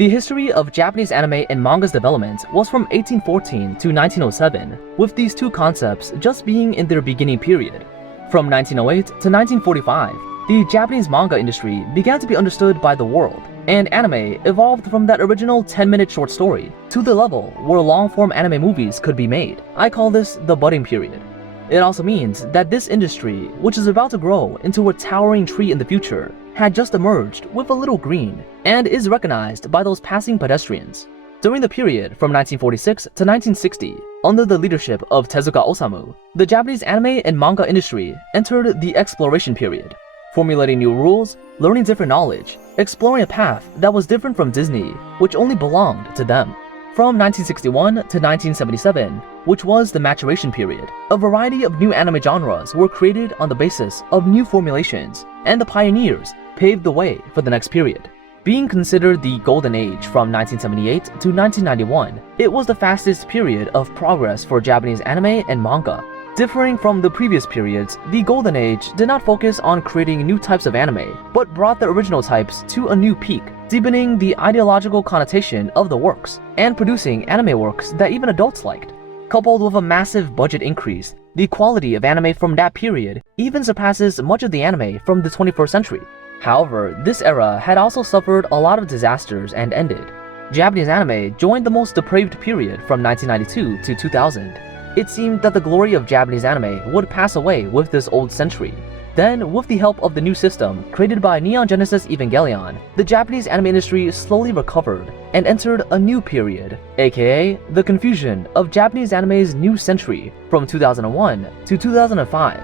The history of Japanese anime and manga's development was from 1814 to 1907, with these two concepts just being in their beginning period. From 1908 to 1945, the Japanese manga industry began to be understood by the world, and anime evolved from that original 10-minute short story to the level where long-form anime movies could be made. I call this the budding period. It also means that this industry, which is about to grow into a towering tree in the future, had just emerged with a little green and is recognized by those passing pedestrians. During the period from 1946 to 1960, under the leadership of Tezuka Osamu, the Japanese anime and manga industry entered the exploration period, formulating new rules, learning different knowledge, exploring a path that was different from Disney, which only belonged to them. From 1961 to 1977, which was the maturation period, a variety of new anime genres were created on the basis of new formulations, and the pioneers paved the way for the next period. Being considered the golden age from 1978 to 1991, it was the fastest period of progress for Japanese anime and manga. Differing from the previous periods, the golden age did not focus on creating new types of anime, but brought the original types to a new peak, deepening the ideological connotation of the works, and producing anime works that even adults liked. Coupled with a massive budget increase, the quality of anime from that period even surpasses much of the anime from the 21st century. However, this era had also suffered a lot of disasters and ended. Japanese anime joined the most depraved period from 1992 to 2000. It seemed that the glory of Japanese anime would pass away with this old century. Then, with the help of the new system created by Neon Genesis Evangelion, the Japanese anime industry slowly recovered and entered a new period, aka the confusion of Japanese anime's new century from 2001 to 2005.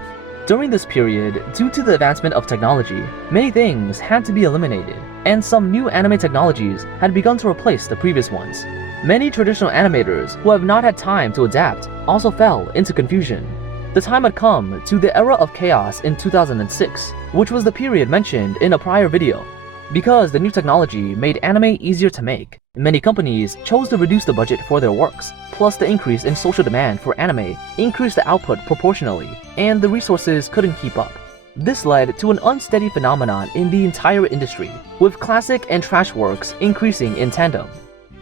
During this period, due to the advancement of technology, many things had to be eliminated, and some new anime technologies had begun to replace the previous ones. Many traditional animators who have not had time to adapt also fell into confusion. The time had come to the era of chaos in 2006, which was the period mentioned in a prior video. Because the new technology made anime easier to make, many companies chose to reduce the budget for their works, plus the increase in social demand for anime increased the output proportionally, and the resources couldn't keep up. This led to an unsteady phenomenon in the entire industry, with classic and trash works increasing in tandem.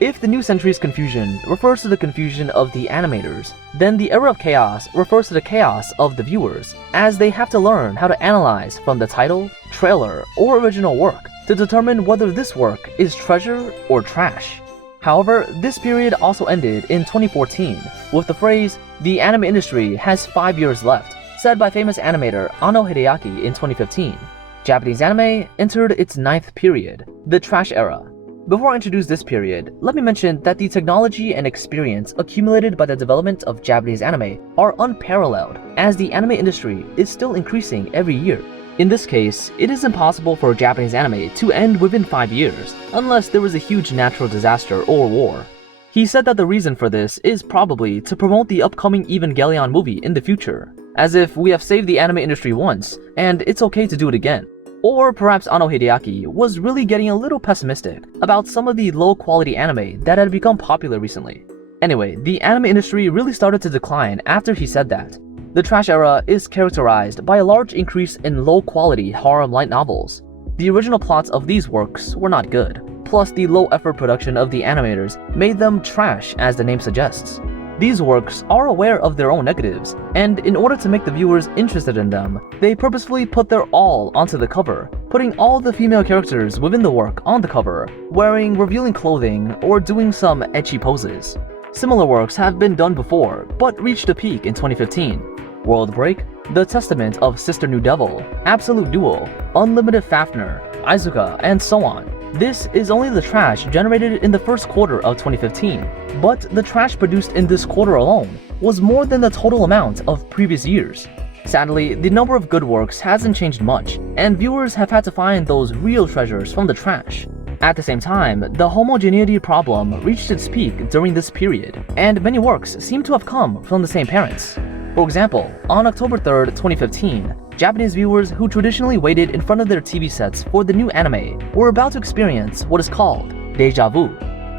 If the new century's confusion refers to the confusion of the animators, then the era of chaos refers to the chaos of the viewers, as they have to learn how to analyze from the title, trailer, or original work to determine whether this work is treasure or trash. However, this period also ended in 2014 with the phrase, "The anime industry has 5 years left," said by famous animator Anno Hideaki in 2015. Japanese anime entered its 9th period, the trash era. Before I introduce this period, let me mention that the technology and experience accumulated by the development of Japanese anime are unparalleled, as the anime industry is still increasing every year. In this case, it is impossible for Japanese anime to end within 5 years, unless there was a huge natural disaster or war. He said that the reason for this is probably to promote the upcoming Evangelion movie in the future, as if we have saved the anime industry once, and it's okay to do it again. Or perhaps Anno Hideaki was really getting a little pessimistic about some of the low-quality anime that had become popular recently. Anyway, the anime industry really started to decline after he said that. The trash era is characterized by a large increase in low-quality harem light novels. The original plots of these works were not good, plus the low-effort production of the animators made them trash, as the name suggests. These works are aware of their own negatives, and in order to make the viewers interested in them, they purposefully put their all onto the cover, putting all the female characters within the work on the cover, wearing revealing clothing or doing some ecchi poses. Similar works have been done before, but reached a peak in 2015. World Break, The Testament of Sister New Devil, Absolute Duel, Unlimited Fafnir, Aizuka, and so on. This is only the trash generated in the first quarter of 2015, but the trash produced in this quarter alone was more than the total amount of previous years. Sadly, the number of good works hasn't changed much, and viewers have had to find those real treasures from the trash. At the same time, the homogeneity problem reached its peak during this period, and many works seem to have come from the same parents. For example, on October 3rd, 2015, Japanese viewers who traditionally waited in front of their TV sets for the new anime were about to experience what is called deja vu.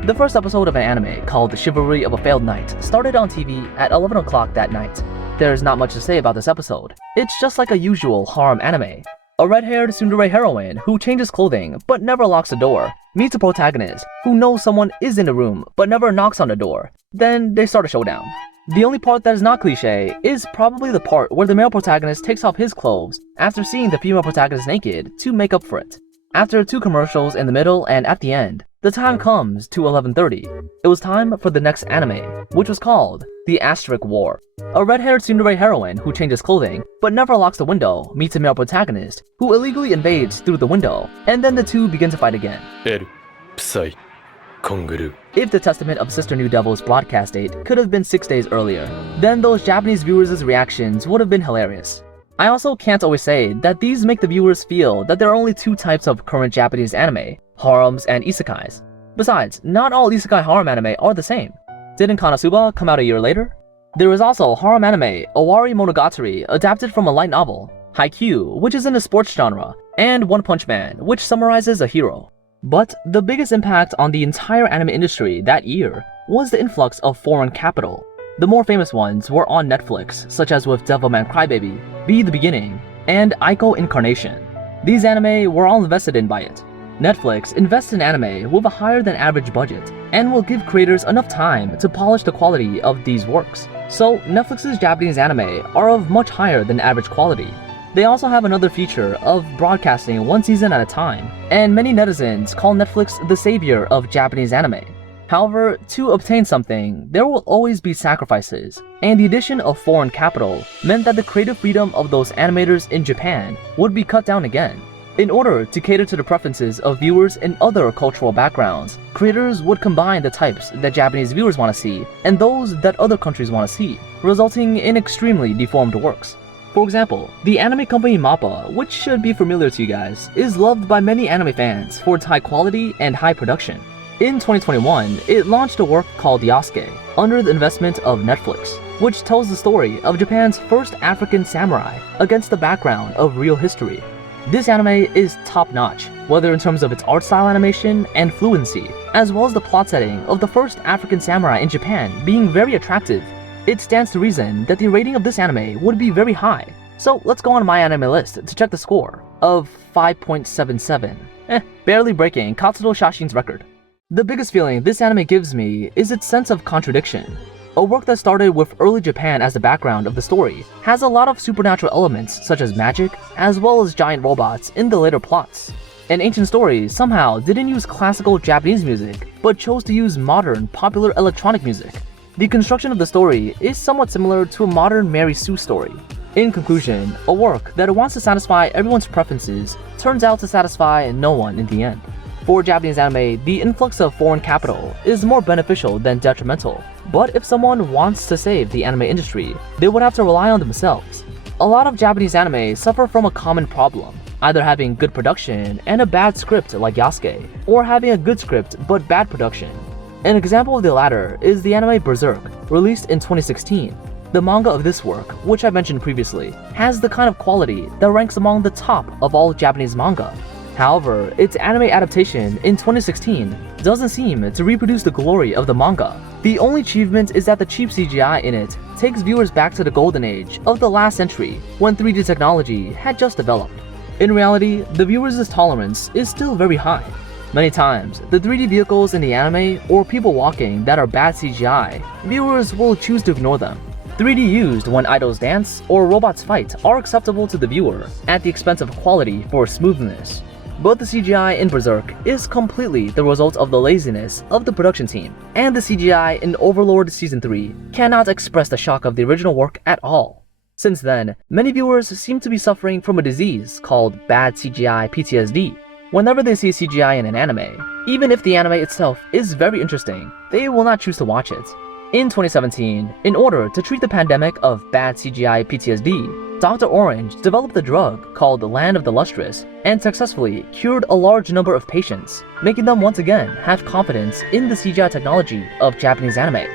The first episode of an anime called Chivalry of a Failed Knight started on TV at 11 o'clock that night. There's not much to say about this episode. It's just like a usual harem anime. A red-haired tsundere heroine who changes clothing but never locks the door meets a protagonist who knows someone is in the room but never knocks on the door. Then they start a showdown. The only part that is not cliché is probably the part where the male protagonist takes off his clothes after seeing the female protagonist naked to make up for it. After 2 commercials in the middle and at the end, the time comes to 11:30. It was time for the next anime, which was called The Asterisk War. A red-haired tsundere heroine who changes clothing but never locks the window meets a male protagonist who illegally invades through the window, and then the two begin to fight again. If the Testament of Sister New Devil's broadcast date could have been 6 days earlier, then those Japanese viewers' reactions would have been hilarious. I also can't always say that these make the viewers feel that there are only 2 types of current Japanese anime, harems and isekais. Besides, not all isekai harem anime are the same. Didn't Konosuba come out a year later? There is also harem anime Owari Monogatari adapted from a light novel, Haikyuu, which is in the sports genre, and One Punch Man, which summarizes a hero. But the biggest impact on the entire anime industry that year was the influx of foreign capital. The more famous ones were on Netflix, such as with Devilmancrybaby, Be the Beginning, and Aiko Incarnation. These anime were all invested in by it. Netflix invests in anime with a higher than average budget, and will give creators enough time to polish the quality of these works. So Netflix's Japanese anime are of much higher than average quality. They also have another feature of broadcasting 1 season at a time, and many netizens call Netflix the savior of Japanese anime. However, to obtain something, there will always be sacrifices, and the addition of foreign capital meant that the creative freedom of those animators in Japan would be cut down again. In order to cater to the preferences of viewers in other cultural backgrounds, creators would combine the types that Japanese viewers want to see and those that other countries want to see, resulting in extremely deformed works. For example, the anime company MAPPA, which should be familiar to you guys, is loved by many anime fans for its high quality and high production. In 2021, it launched a work called Yasuke, under the investment of Netflix, which tells the story of Japan's first African samurai against the background of real history. This anime is top-notch, whether in terms of its art style animation and fluency, as well as the plot setting of the first African samurai in Japan being very attractive. It stands to reason that the rating of this anime would be very high. So let's go on my anime list to check the score of 5.77. Barely breaking Katsudo Shashin's record. The biggest feeling this anime gives me is its sense of contradiction. A work that started with early Japan as the background of the story has a lot of supernatural elements such as magic, as well as giant robots in the later plots. An ancient story somehow didn't use classical Japanese music, but chose to use modern, popular electronic music. The construction of the story is somewhat similar to a modern Mary Sue story. In conclusion, a work that wants to satisfy everyone's preferences turns out to satisfy no one in the end. For Japanese anime, the influx of foreign capital is more beneficial than detrimental, but if someone wants to save the anime industry, they would have to rely on themselves. A lot of Japanese anime suffer from a common problem, either having good production and a bad script like Yasuke, or having a good script but bad production. An example of the latter is the anime Berserk, released in 2016. The manga of this work, which I mentioned previously, has the kind of quality that ranks among the top of all Japanese manga. However, its anime adaptation in 2016 doesn't seem to reproduce the glory of the manga. The only achievement is that the cheap CGI in it takes viewers back to the golden age of the last century when 3D technology had just developed. In reality, the viewers' tolerance is still very high. Many times, the 3D vehicles in the anime or people walking that are bad CGI, viewers will choose to ignore them. 3D used when idols dance or robots fight are acceptable to the viewer at the expense of quality for smoothness. But the CGI in Berserk is completely the result of the laziness of the production team, and the CGI in Overlord Season 3 cannot express the shock of the original work at all. Since then, many viewers seem to be suffering from a disease called bad CGI PTSD. Whenever they see CGI in an anime, even if the anime itself is very interesting, they will not choose to watch it. In 2017, in order to treat the pandemic of bad CGI PTSD, Dr. Orange developed a drug called the Land of the Lustrous and successfully cured a large number of patients, making them once again have confidence in the CGI technology of Japanese anime.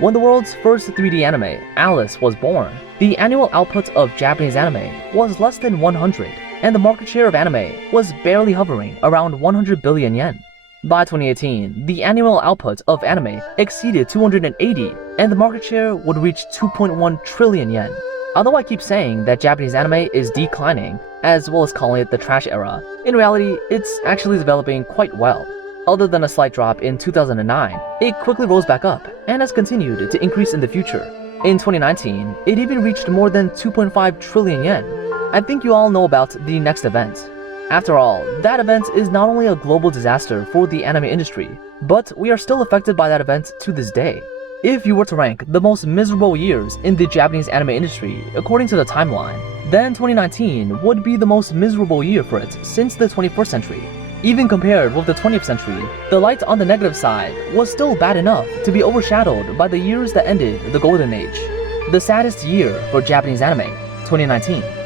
When the world's first 3D anime, Alice, was born, the annual output of Japanese anime was less than 100, and the market share of anime was barely hovering around 100 billion yen. By 2018, the annual output of anime exceeded 280, and the market share would reach 2.1 trillion yen. Although I keep saying that Japanese anime is declining, as well as calling it the trash era. In reality, it's actually developing quite well. Other than a slight drop in 2009, it quickly rose back up and has continued to increase in the future. In 2019, it even reached more than 2.5 trillion yen. I think you all know about the next event. After all, that event is not only a global disaster for the anime industry, but we are still affected by that event to this day. If you were to rank the most miserable years in the Japanese anime industry according to the timeline, then 2019 would be the most miserable year for it since the 21st century. Even compared with the 20th century, the light on the negative side was still bad enough to be overshadowed by the years that ended the Golden Age. The saddest year for Japanese anime, 2019.